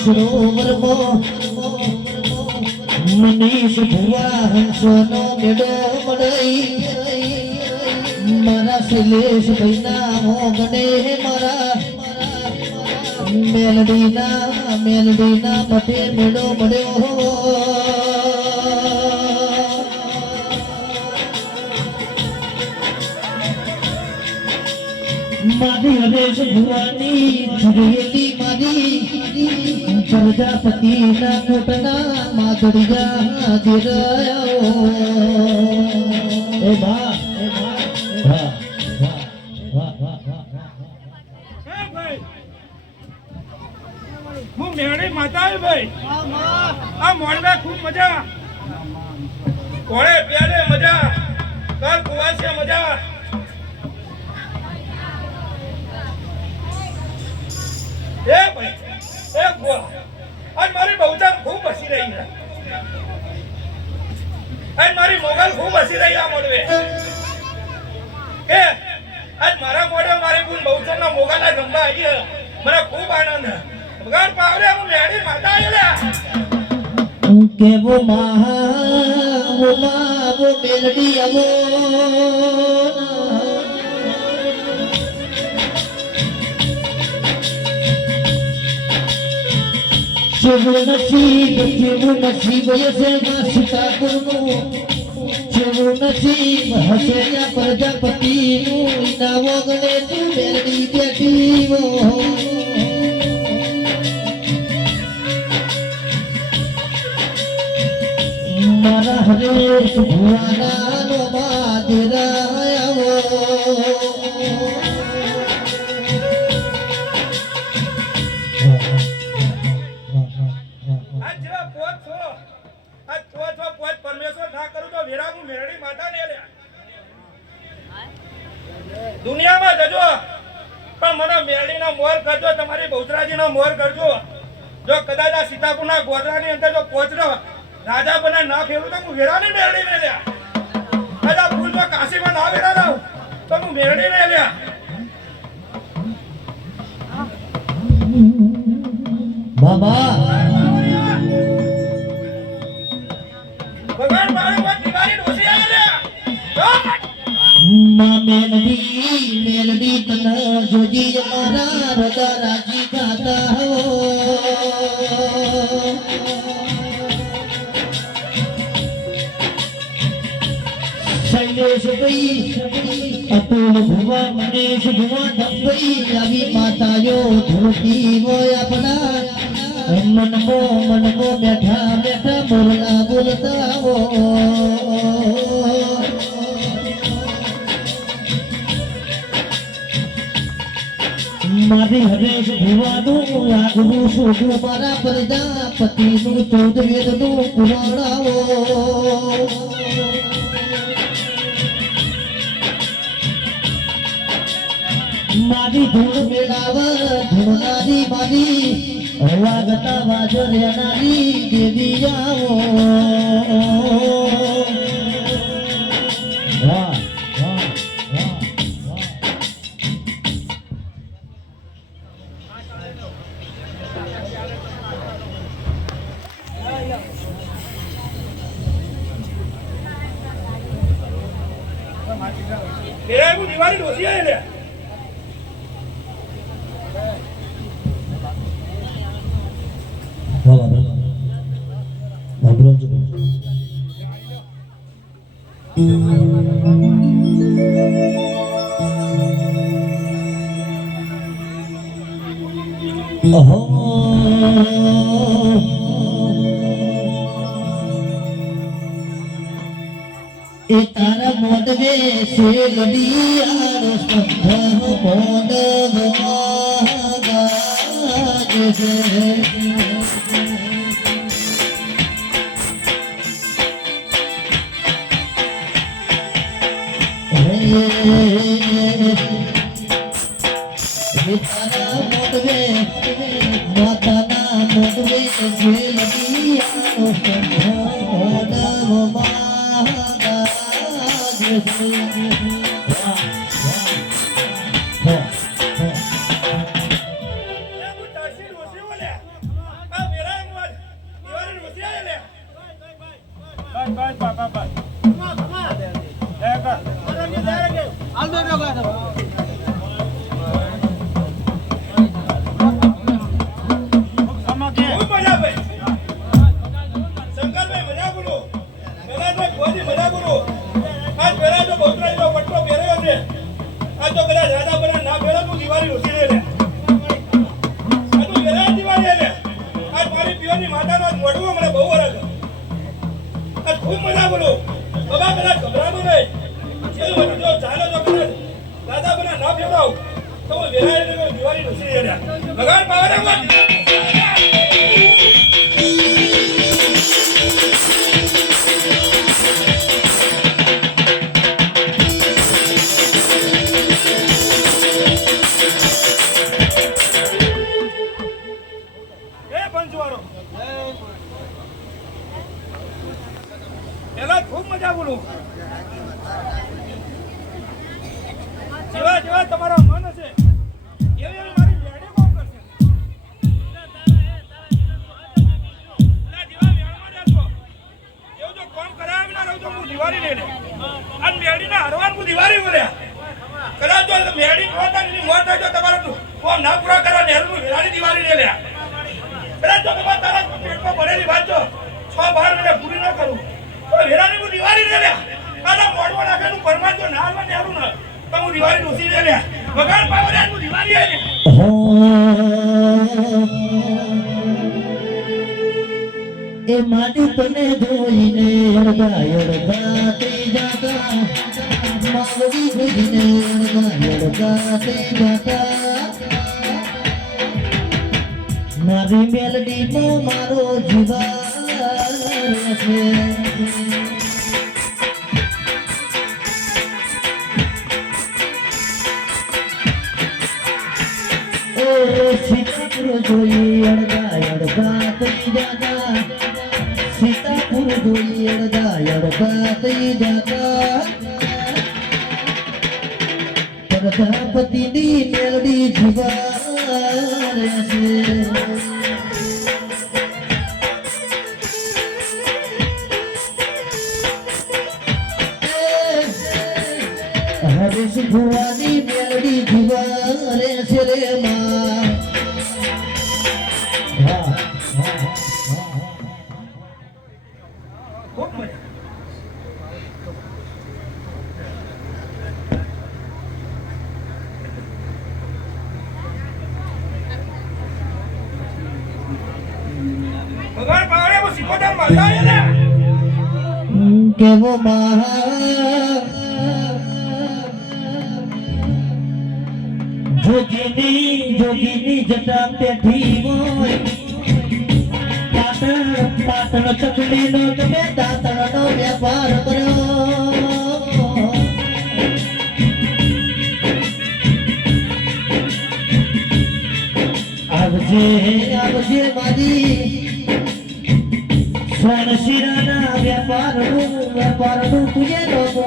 સરોવરમાં મનીષ ભુવા હંસોનો મેળો મળઈ મારા શૈલેષ ભાઈના મોગને મારા મેલડીના મેલડીના મઠે મેળો મળ્યો મારી હરેશ ભુવાની ધરેલી મારી પ્રજાપતિ ના કોટના મેળી માતા ભાઈ. આ મોડવે ખૂબ મજા. ઘોડે પ્યારે મજા? કર કુવાસે મજા. એ ભાઈ, એ ગોળ આજ મારી બહુચાર ખૂબ હસી રહી છે. આજ મારી મોગલ ખૂબ હસી રહી આ મોડવે કે આજ મારા મોડે મારી બુન બહુચરના મોગાના ગંબા આવી. મને ખૂબ આનંદ. ભગવાન પાવડે, હું મેળી માતા આવેલા કેવો મહાવો માવો મેલડી આવો જેવું નસીબ તું મેલડી બેઠી મેળી માતા ને લ્યા દુનિયામાં જજો પણ મને મેળીના મોર કરજો તમારી બહુચરાજીનો મોર કરજો જો કદાચ આ સીતાપુરના ગોધરાની અંદર જો પહોંચનો રાજા બના ના ફેરું તો હું વેરાની મેળડી મેલ્યા રાજા ફૂલમાં કાશીમાં ના વેરા રહું તો હું મેળડી મેલ્યા બાબા શૈલેષ ગઈ, અતુલ ભુવા મનેશ ભુવા ધપઈ આવી માતાયો ધોતી મન મો મન મો બેઠા બેઠા બોલના બોલતા વો મારી હરેશ ભુવાનું આગવું શોધું મારા પ્રજાપતિનું ચૌદ વેદનું પુરાણાવો મારી ધૂળ મેળાવ, ધૂળનારી માની વાગતા વાજો રેનારી દેવી આવો એ, હું દિવાળી ડોસી આવે એ તારા મોદવે છે ગડિયાર સ્પંદ મોદ ગાજે એ મોઢું મને બહુ વરસ. આજ ખૂબ મજા બોલો. બાબા, કદાચ ગભરાતું નહીં. એવું બધું જો ચાલે તો કદાચ રાજા બને ના ફેરવાવ તો હું વેરાય દિવાળી નથી રહ્યા ભગવાન પાવરે જેવા જેવા તમારા મન એવી એવી મારી મેળી કોમ કરશે. એવું જો કોમ કરાવે ના રહું તો હું દિવાળી લઈ લે અને મેળીને હરવાનું હું દિવાળી બોલ્યા કદાચ જો મેળી ને એની મોત થાય તો તમારે કોમ ના પૂરા કરવા નેહરુનું વેરાની દિવાળી લઈ લે કદાચ જો તમારે તારા પેટમાં ભરેલી વાત છો છ બાર મને પૂરી ન કરું. તો વેરાની હું દિવાળી લઈ લે આના મોઢમાં નાખેલું પરમાન જો ના હાલમાં નેહરું ને એ માટી તને જોઈને અડગા અડગા તે જાતા. માવડી જોઈને અડગા અડગા તે જાતા. મારી મેલડી મારો જીવા ઓ સીતાપુર જોઈ અડગા અડગા થઈ જાતા સીતાપુર જોઈ અડગા અડગા થઈ જાતા પ્રજાપતિની મેલડી જીવા કેવો મહા જોગીની જોગીની જટા પેઠી હોય. પાટણ પાટણ ચકડીનો તમે દાંતણનો વેપાર કર્યો. આવજે આવજે મારી. શિરાના વેપારનું વેપારનું તુજે દાડો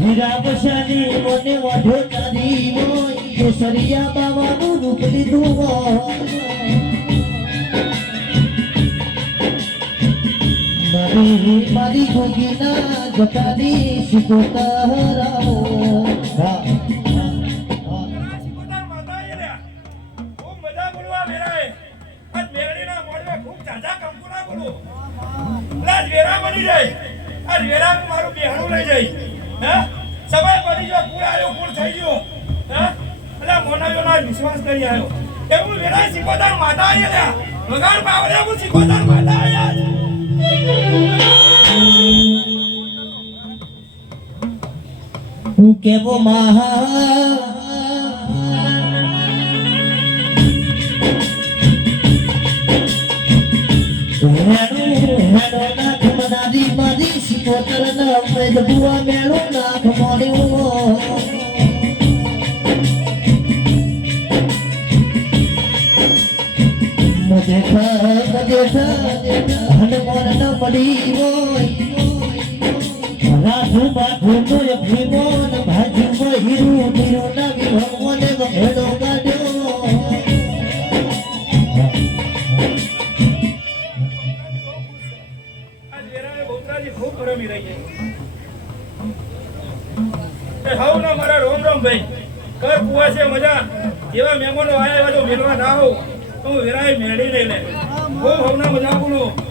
વીરાવશાની મને વાઢો તારી મોય કેસરિયા બાવાનું રૂપ લીધું મારી મારી જોગીના જટાની શીખોતા હરાવો. વિશ્વાસ કરી આવ્યો એવું વેરાય સિકોતર માતા લે વગાડ પાવરે હું સિકોતર માતા આયા હું કેવો મહા મારી સિકોતર ના વૈદ બુઆ મેળો નાખ મોડ્યો દેખા દેખા હનુમાન ન પડી હોય રાજુ બાજુ નો ભીમોન ભાજુ હીરું હીરું ના હાઉ ના મારા રોમ રોમ ભાઈ. કર કુવા છે મજા. એવા મહેમાનો આયા મેળવા ના આવો તો મેળી લઈ લે. હું હવના મજા બોલું